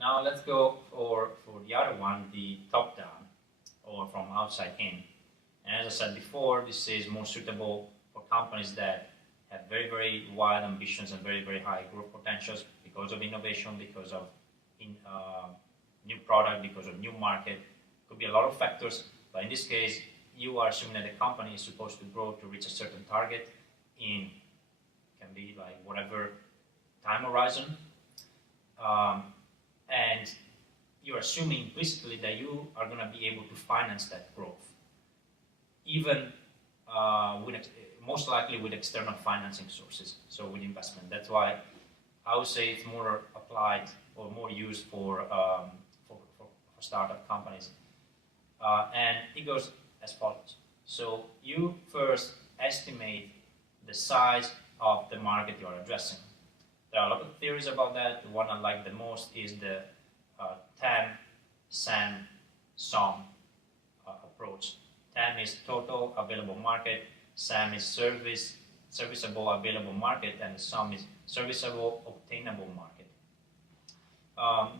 Now let's go for the other one, the top down, or from outside in. And as I said before, this is more suitable for companies that have very wide ambitions and very high growth potentials because of innovation, because of new product, because of new market. Could be a lot of factors, but in this case, you are assuming that the company is supposed to grow to reach a certain target in, can be like whatever time horizon, and you're assuming implicitly that you are going to be able to finance that growth, even most likely with external financing sources, so with investment. That's why I would say it's more applied or more used for startup companies. And it goes as follows. So you first estimate the size of the market you are addressing. There are a lot of theories about that. The one I like the most is the TAM, SAM, SOM approach. TAM is total available market, SAM is serviceable available market, and SOM is serviceable obtainable market.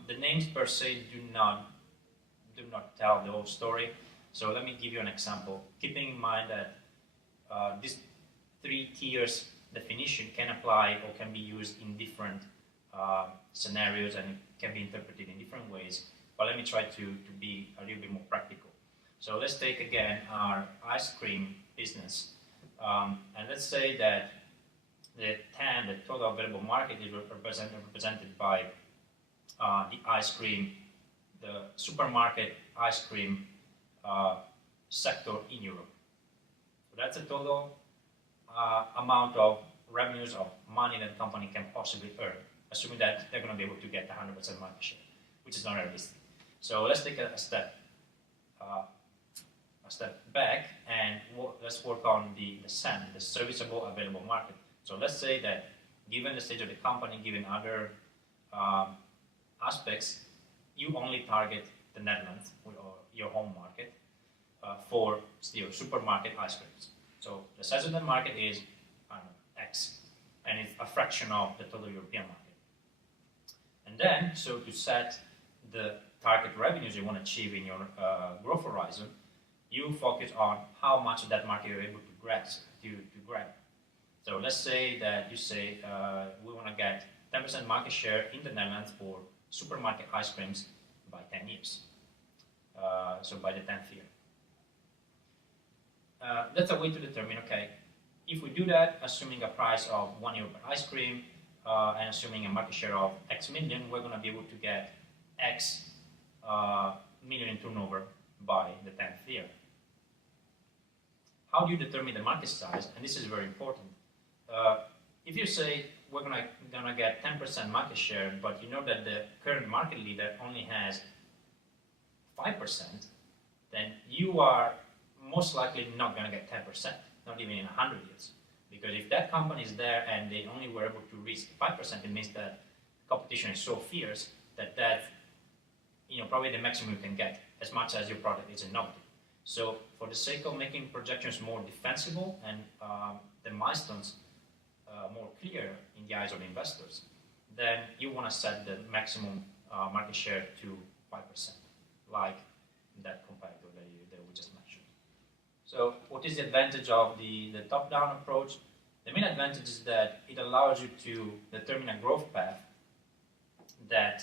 The names per se do not tell the whole story. So let me give you an example. Keeping in mind that this 3 tiers definition can apply or can be used in different scenarios, and it can be interpreted in different ways. But let me try to be a little bit more practical. So let's take again our ice cream business. And let's say that the TAM, the total available market, is represented by the ice cream, the supermarket ice cream sector in Europe. So that's a total amount of revenues of money that the company can possibly earn, assuming that they're going to be able to get 100% market share, which is not realistic. So let's take a step back, and let's work on the SAM, the serviceable available market. So let's say that given the stage of the company, given other aspects, you only target the Netherlands or your home market for still supermarket ice creams. So the size of the market is, I don't know, X, and it's a fraction of the total European market. And then, so to set the target revenues you want to achieve in your growth horizon, you focus on how much of that market you're able to grab. So let's say that you say we want to get 10% market share in the Netherlands for supermarket ice creams by 10 years. So by the 10th year. That's a way to determine, okay, if we do that, assuming a price of €1 per ice cream, and assuming a market share of X million, we're going to be able to get X million in turnover by the 10th year. How do you determine the market size? And this is very important. If you say we're gonna get 10% market share, but you know that the current market leader only has 5%, then you are most likely not gonna get 10%, not even in 100 years. Because if that company is there and they only were able to reach 5%, it means that competition is so fierce that probably the maximum you can get, as much as your product is innovative. So for the sake of making projections more defensible and the milestones more clear in the eyes of investors, then you want to set the maximum market share to 5%, like that competitor that we just mentioned. So what is the advantage of the top-down approach? The main advantage is that it allows you to determine a growth path that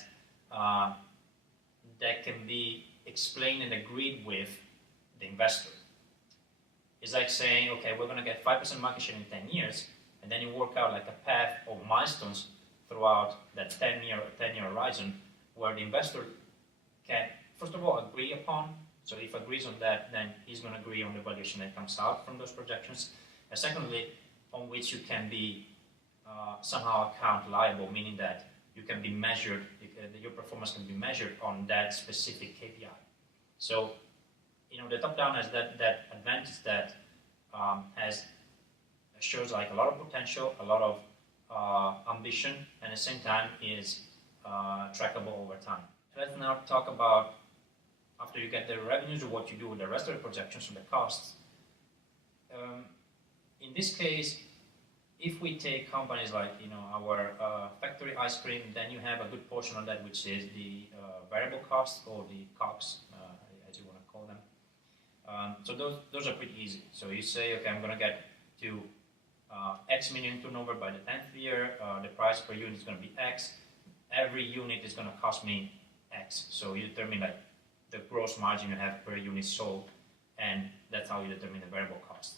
can be explained and agreed with the investor. It's like saying, okay, we're going to get 5% market share in 10 years, and then you work out like a path of milestones throughout that 10-year horizon where the investor can, first of all, agree upon. So if he agrees on that, then he's going to agree on the valuation that comes out from those projections. And secondly, on which you can be somehow account liable, meaning that you can be measured, your performance can be measured on that specific KPI. So, the top-down has that advantage that shows like a lot of potential, a lot of ambition, and at the same time is trackable over time. Let's now talk about, after you get the revenues, what you do with the rest of the projections and the costs. In this case, if we take companies like our factory ice cream, then you have a good portion of that, which is the variable cost or the COGS, as you want to call them. So those are pretty easy. So you say, okay, I'm going to get to X million turnover by the 10th year. The price per unit is going to be X. Every unit is going to cost me X. So you determine like the gross margin you have per unit sold, and that's how you determine the variable cost.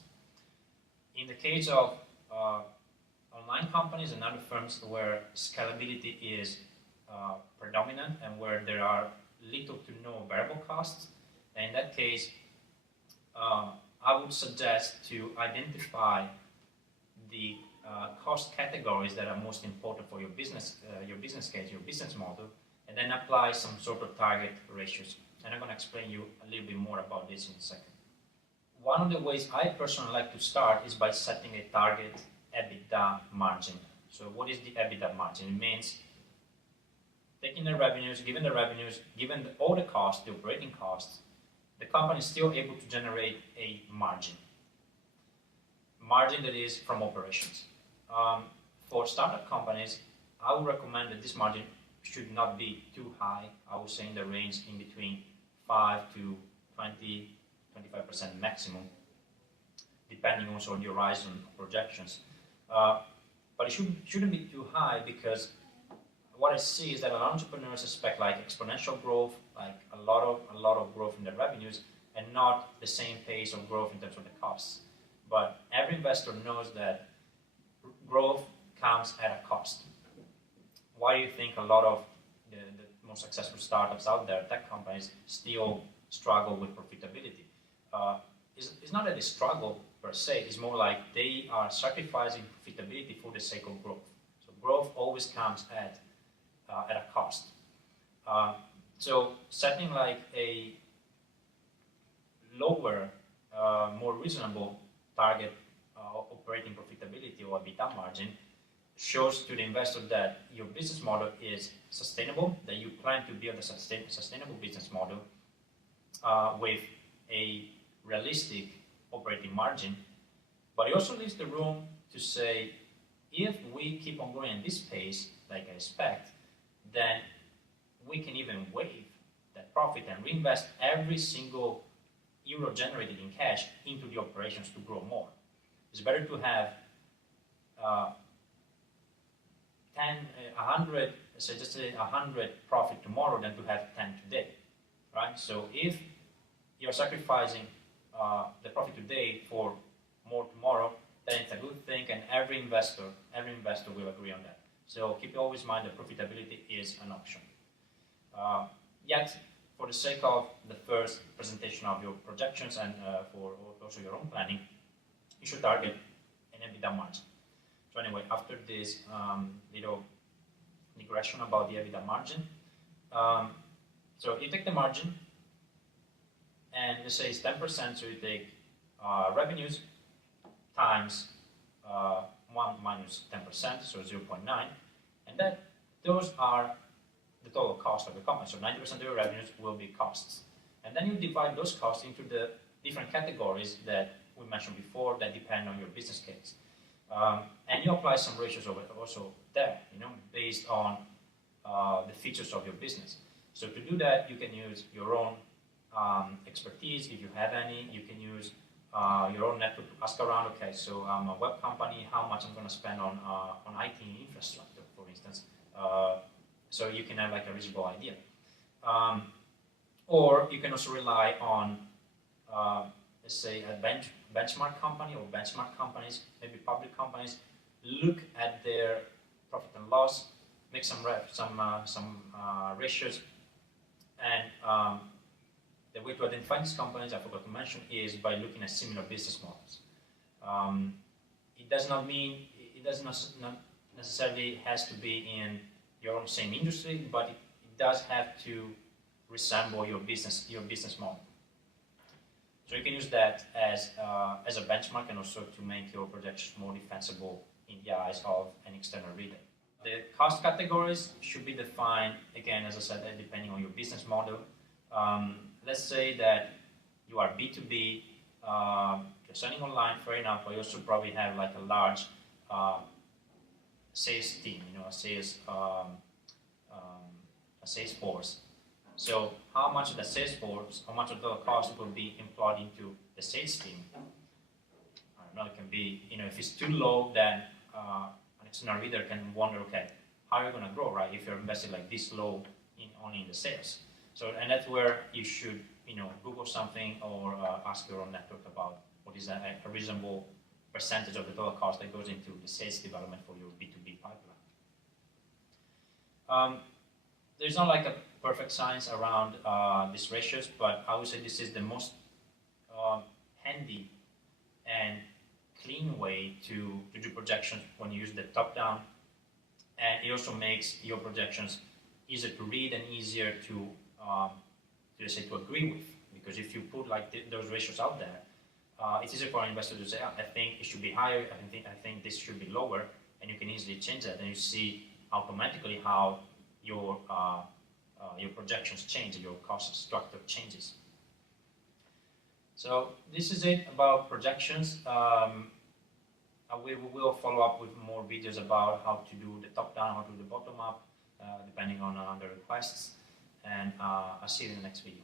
In the case of online companies and other firms where scalability is predominant and where there are little to no variable costs, in that case, I would suggest to identify the cost categories that are most important for your business case, your business model, and then apply some sort of target ratios. And I'm going to explain you a little bit more about this in a second. One of the ways I personally like to start is by setting a target EBITDA margin. So what is the EBITDA margin? It means taking the revenues, given all the costs, the operating costs, the company is still able to generate a margin that is from operations. For startup companies, I would recommend that this margin should not be too high. I would say in the range in between 5 to 20, 25% maximum, depending also on the horizon projections. But it shouldn't be too high, because what I see is that a lot of entrepreneurs expect like exponential growth, like a lot of growth in their revenues, and not the same pace of growth in terms of the costs. But every investor knows that growth comes at a cost. Why do you think a lot of the most successful startups out there, tech companies, still struggle with profitability? It's not that they struggle per se, it's more like they are sacrificing profitability for the sake of growth. So growth always comes at a cost. So setting like a lower, more reasonable target operating profitability or EBITDA margin shows to the investor that your business model is sustainable, that you plan to build a sustainable business model with a realistic operating margin. But it also leaves the room to say, if we keep on growing at this pace, like I expect, then we can even waive that profit and reinvest every single euro generated in cash into the operations to grow more. It's better to have 100, so just say 100 profit tomorrow than to have 10 today, right? So if you're sacrificing the profit today for more tomorrow, then it's a good thing, and every investor will agree on that. So keep always in mind that profitability is an option. Yet, for the sake of the first presentation of your projections and for also your own planning, you should target an EBITDA margin. So anyway, after this little digression about the EBITDA margin, so you take the margin, and let's say it's 10%, so you take revenues times 1 minus 10%, so 0.9, and those are the total cost of the company. So 90% of your revenues will be costs. And then you divide those costs into the different categories that we mentioned before that depend on your business case. And you apply some ratios also there, based on the features of your business. So to do that, you can use your own expertise, if you have any. You can use your own network to ask around, okay, so I'm a web company, how much I'm going to spend on IT infrastructure, for instance. So you can have like a reasonable idea. Or you can also rely on, let's say, a benchmark company or benchmark companies, maybe public companies. Look at their profit and loss, make some ratios, and the way to identify these companies, I forgot to mention, is by looking at similar business models. It does not necessarily has to be in your own same industry, but it does have to resemble your business model. So you can use that as a benchmark, and also to make your projections more defensible in the eyes of an external reader. The cost categories should be defined, again, as I said, depending on your business model. Let's say that you are B2B, you're selling online, fair enough, but you also probably have like a large sales team, a sales force. So how much of the sales force, how much of the cost will be employed into the sales team? I don't know, it can be, if it's too low, then an external reader can wonder, okay, how are you going to grow, right? If you're investing like this low only in the sales. So, and that's where you should, Google something or ask your own network about what is a reasonable percentage of the total cost that goes into the sales development for your B2B pipeline. There's not like a perfect science around these ratios, but I would say this is the most handy and clean way to do projections when you use the top-down, and it also makes your projections easier to read and easier to agree with, because if you put like those ratios out there, it's easier for an investor to say, I think it should be higher, I think this should be lower, and you can easily change that, and you see automatically how your projections change and your cost structure changes. So this is it about projections. We will follow up with more videos about how to do the top-down, how to do the bottom-up, depending on the requests. And I'll see you in the next video.